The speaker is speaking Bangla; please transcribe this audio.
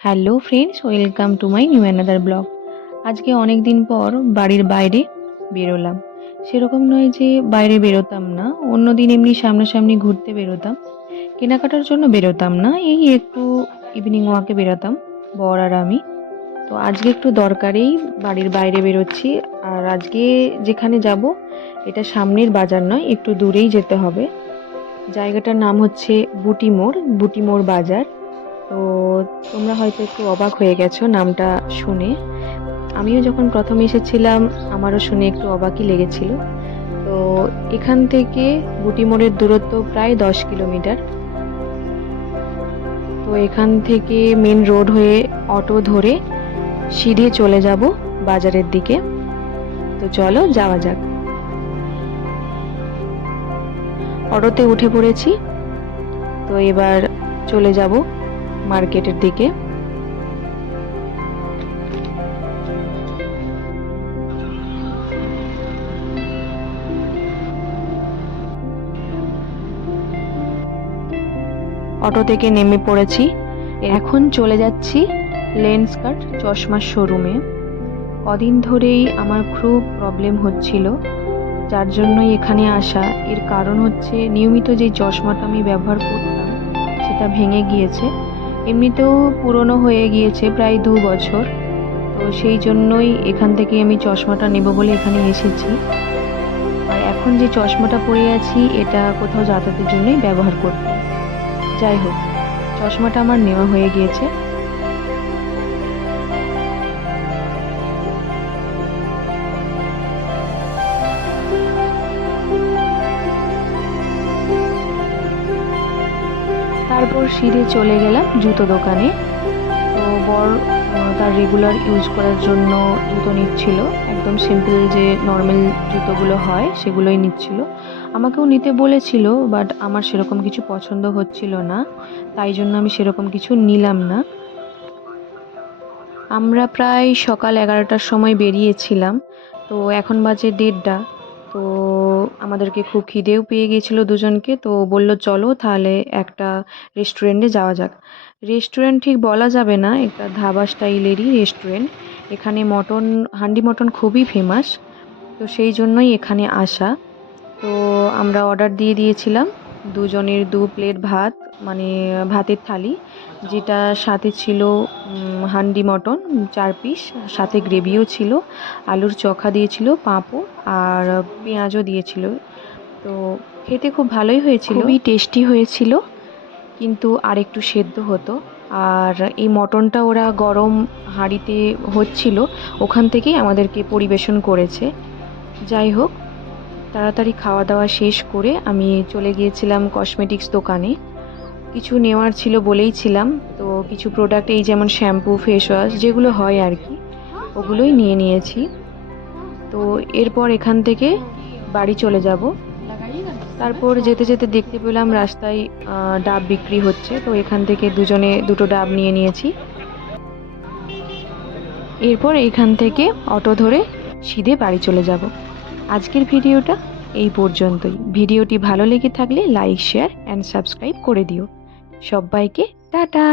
Hello friends, welcome to my new another blog. আজকে অনেক দিন পর বাড়ির বাইরে বেরোলাম। সেরকম নয় যে বাইরে বেরোতাম না, অন্যদিন এমনি সামনাসামনি ঘুরতে বেরোতাম, কেনাকাটার জন্য বেরোতাম না, এই একটু ইভিনিং ওয়াকে বেরোতাম বর আর আমি। তো আজকে একটু দরকারেই বাড়ির বাইরে বেরোচ্ছি। আর আজকে যেখানে যাব এটা সামনের বাজার নয়, একটু দূরেই যেতে হবে। জায়গাটার নাম হচ্ছে বুটিমোড় বাজার। তো তোমরা হয়তো একটু অবাক হয়ে গেছো নামটা শুনে। আমিও যখন প্রথম এসেছিলাম আমারও শুনে একটু অবাকই লেগেছিল। তো এখান থেকে বুটিমোড়ের দূরত্ব প্রায় 10 কিলোমিটার। তো এখান থেকে মেন রোড হয়ে অটো ধরে সিধে চলে যাব বাজারের দিকে। তো চলো যাওয়া যাক। অটোতে উঠে পড়েছি। তো এবার চলে যাব মার্কেটের দিকে। অটো থেকে নেমে পড়েছি। এখন চলে যাচ্ছি লেন্সকার্ট চশমার শোরুমে। কদিন ধরেই আমার খুব প্রবলেম হচ্ছিল, যার জন্যই এখানে আসা। এর কারণ হচ্ছে নিয়মিত যে চশমাটা আমি ব্যবহার করতাম সেটা ভেঙে গিয়েছে, এমনিতেও পুরনো হয়ে গিয়েছে প্রায় 2 বছর। তো সেই জন্যই এখান থেকে আমি চশমাটা নেব বলে এখানে এসেছি। আর এখন যে চশমাটা পরে আছি এটা কোথাও যাতায়াতের জন্যই ব্যবহার করতাম। যাই হোক, চশমাটা আমার নেওয়া হয়ে গিয়েছে। তারপর সিঁড়ে চলে গেলাম জুতো দোকানে। তো বর তার রেগুলার ইউজ করার জন্য জুতো নিচ্ছিল, একদম সিম্পল যে নর্মাল জুতোগুলো হয় সেগুলোই নিচ্ছিল। আমাকেও নিতে বলেছিল, বাট আমার সেরকম কিছু পছন্দ হচ্ছিল না, তাই জন্য আমি সেরকম কিছু নিলাম না। আমরা প্রায় সকাল 11টার সময় বেরিয়েছিলাম। তো এখন বাজে 1:30। তো আমাদেরকে খুব খিদেও পেয়ে গিয়েছিল দুজনকে। তো বলল চলো তাহলে একটা রেস্টুরেন্টে যাওয়া যাক। রেস্টুরেন্ট ঠিক বলা যাবে না, একটা ধাবা স্টাইলেরই রেস্টুরেন্ট। এখানে হান্ডি মটন খুবই ফেমাস, তো সেই জন্যই এখানে আসা। তো আমরা অর্ডার দিয়ে দিয়েছিলাম দুজনের 2 প্লেট ভাত, মানে ভাতের থালি, যেটা সাথে ছিল হান্ডি মটন 4 পিস, সাথে গ্রেভিও ছিল, আলুর চোখা দিয়েছিল, পাঁপড় আর পেঁয়াজও দিয়েছিল। তো খেতে খুব ভালোই হয়েছিল, খুবই টেস্টি হয়েছিল, কিন্তু আর একটু সেদ্ধ হতো। আর এই মটনটা ওরা গরম হাঁড়িতে হচ্ছিল, ওখান থেকেই আমাদেরকে পরিবেশন করেছে। যাই হোক, তাড়াতাড়ি খাওয়া দাওয়া শেষ করে আমি চলে গিয়েছিলাম কসমেটিক্স দোকানে। কিছু নেওয়ার ছিল বলেই ছিলাম, তো কিছু প্রোডাক্ট এই যেমন শ্যাম্পু, ফেস ওয়াশ যেগুলো হয় আর কি, ওগুলোই নিয়ে নিয়েছি। তো এরপর এখান থেকে বাড়ি চলে যাব। তারপর যেতে যেতে দেখতে পেলাম রাস্তায় ডাব বিক্রি হচ্ছে, তো এখান থেকে দুজনে 2টো ডাব নিয়ে নিয়েছি। এরপর এখান থেকে অটো ধরে সিধে বাড়ি চলে যাব। আজকের ভিডিওটা এই পর্যন্তই। ভিডিওটি ভালো লেগে থাকলে লাইক, শেয়ার অ্যান্ড সাবস্ক্রাইব করে দিও। সবাইকে টাটা।